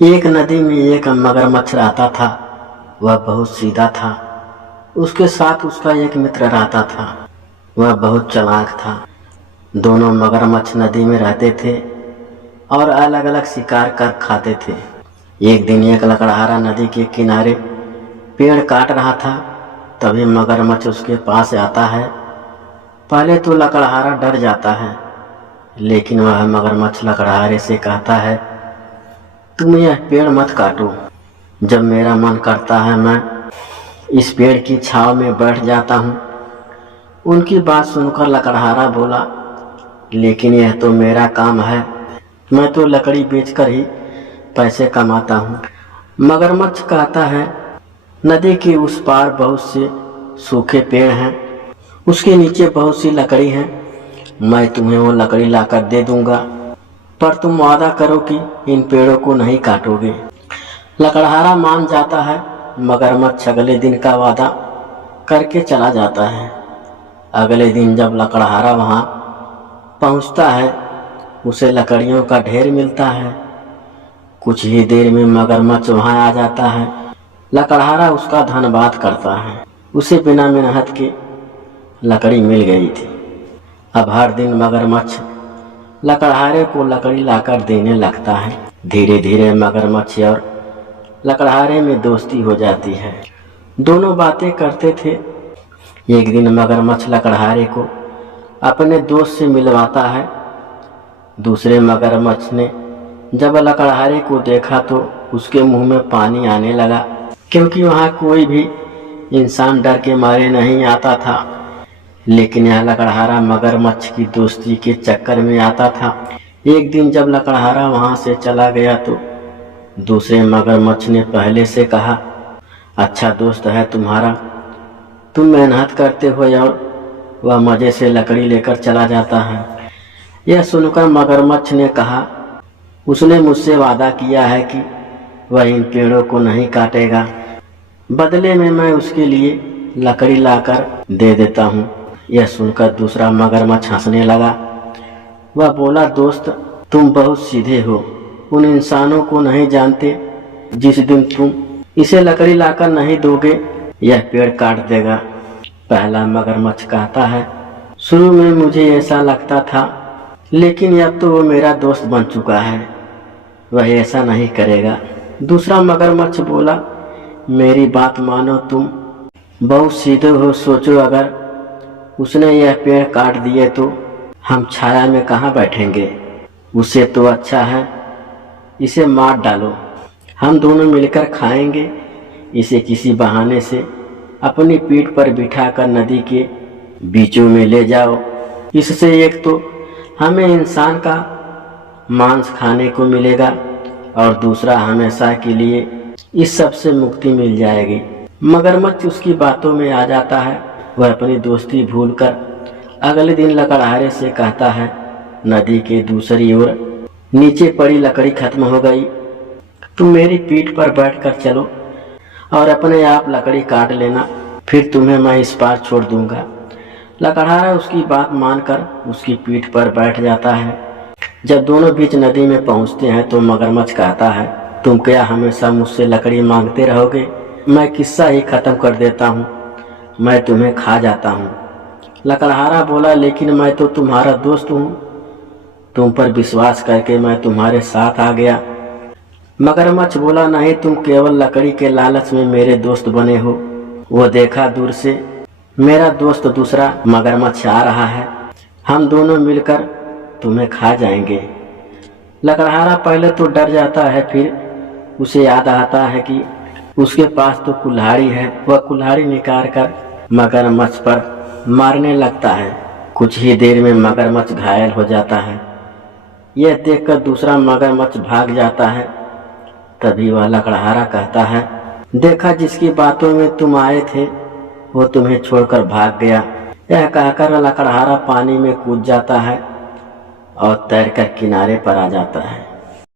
एक नदी में एक मगरमच्छ रहता था। वह बहुत सीधा था। उसके साथ उसका एक मित्र रहता था। वह बहुत चालाक था। दोनों मगरमच्छ नदी में रहते थे और अलग अलग शिकार कर खाते थे। एक दिन एक लकड़हारा नदी के किनारे पेड़ काट रहा था। तभी मगरमच्छ उसके पास आता है। पहले तो लकड़हारा डर जाता है, लेकिन वह मगरमच्छ लकड़हारे से कहता है, तुम यह पेड़ मत काटो। जब मेरा मन करता है मैं इस पेड़ की छांव में बैठ जाता हूँ। उनकी बात सुनकर लकड़हारा बोला, लेकिन यह तो मेरा काम है, मैं तो लकड़ी बेचकर ही पैसे कमाता हूँ। मगरमच्छ कहता है, नदी के उस पार बहुत से सूखे पेड़ हैं, उसके नीचे बहुत सी लकड़ी है। मैं तुम्हें वो लकड़ी लाकर दे दूंगा, पर तुम वादा करो कि इन पेड़ों को नहीं काटोगे। लकड़हारा मान जाता है। मगरमच्छ अगले दिन का वादा करके चला जाता है। अगले दिन जब लकड़हारा वहाँ पहुँचता है, उसे लकड़ियों का ढेर मिलता है। कुछ ही देर में मगरमच्छ वहाँ आ जाता है। लकड़हारा उसका धन्यवाद करता है। उसे बिना मेहनत के लकड़ी मिल गई थी। अब हर दिन मगरमच्छ लकड़हारे को लकड़ी लाकर देने लगता है। धीरे धीरे मगरमच्छ और लकड़हारे में दोस्ती हो जाती है। दोनों बातें करते थे। एक दिन मगरमच्छ लकड़हारे को अपने दोस्त से मिलवाता है। दूसरे मगरमच्छ ने जब लकड़हारे को देखा तो उसके मुंह में पानी आने लगा, क्योंकि वहाँ कोई भी इंसान डर के मारे नहीं आता था। लेकिन यह लकड़हारा मगरमच्छ की दोस्ती के चक्कर में आता था। एक दिन जब लकड़हारा वहाँ से चला गया तो दूसरे मगरमच्छ ने पहले से कहा, अच्छा दोस्त है तुम्हारा, तुम मेहनत करते हो और वह मज़े से लकड़ी लेकर चला जाता है। यह सुनकर मगरमच्छ ने कहा, उसने मुझसे वादा किया है कि वह इन पेड़ों को नहीं काटेगा, बदले में मैं उसके लिए लकड़ी लाकर दे देता हूँ। यह सुनकर दूसरा मगरमच्छ हंसने लगा। वह बोला, दोस्त तुम बहुत सीधे हो, उन इंसानों को नहीं जानते। जिस दिन तुम इसे लकड़ी लाकर नहीं दोगे, यह पेड़ काट देगा। पहला मगरमच्छ कहता है, शुरू में मुझे ऐसा लगता था, लेकिन अब तो वो मेरा दोस्त बन चुका है, वह ऐसा नहीं करेगा। दूसरा मगरमच्छ बोला, मेरी बात मानो, तुम बहुत सीधे हो। सोचो, अगर उसने यह पेड़ काट दिए तो हम छाया में कहाँ बैठेंगे। उससे तो अच्छा है इसे मार डालो, हम दोनों मिलकर खाएंगे। इसे किसी बहाने से अपनी पीठ पर बिठाकर नदी के बीचों में ले जाओ। इससे एक तो हमें इंसान का मांस खाने को मिलेगा और दूसरा हमेशा के लिए इस सब से मुक्ति मिल जाएगी। मगरमच्छ उसकी बातों में आ जाता है। वह अपनी दोस्ती भूलकर अगले दिन लकड़हारे से कहता है, नदी के दूसरी ओर नीचे पड़ी लकड़ी खत्म हो गई, तुम मेरी पीठ पर बैठकर चलो और अपने आप लकड़ी काट लेना, फिर तुम्हें मैं इस पार छोड़ दूंगा। लकड़हारा उसकी बात मानकर उसकी पीठ पर बैठ जाता है। जब दोनों बीच नदी में पहुंचते हैं तो मगरमच्छ कहता है, तुम क्या हमेशा मुझसे लकड़ी मांगते रहोगे? मैं किस्सा ही खत्म कर देता हूँ, मैं तुम्हें खा जाता हूँ। लकड़हारा बोला, लेकिन मैं तो तुम्हारा दोस्त हूँ, तुम पर विश्वास करके मैं तुम्हारे साथ आ गया। मगरमच्छ बोला, नहीं, तुम केवल लकड़ी के लालच में मेरे दोस्त बने हो। वो देखा दूर से मेरा दोस्त दूसरा मगरमच्छ आ रहा है, हम दोनों मिलकर तुम्हें खा जाएंगे। लकड़हारा पहले तो डर जाता है, फिर उसे याद आता है कि उसके पास तो कुल्हाड़ी है। वह कुल्हाड़ी निकाल कर मगरमच्छ पर मारने लगता है। कुछ ही देर में मगरमच्छ घायल हो जाता है। यह देखकर दूसरा मगरमच्छ भाग जाता है। तभी वह लकड़हारा कहता है, देखा, जिसकी बातों में तुम आए थे वो तुम्हें छोड़कर भाग गया। यह कहकर लकड़हारा पानी में कूद जाता है और तैरकर किनारे पर आ जाता है।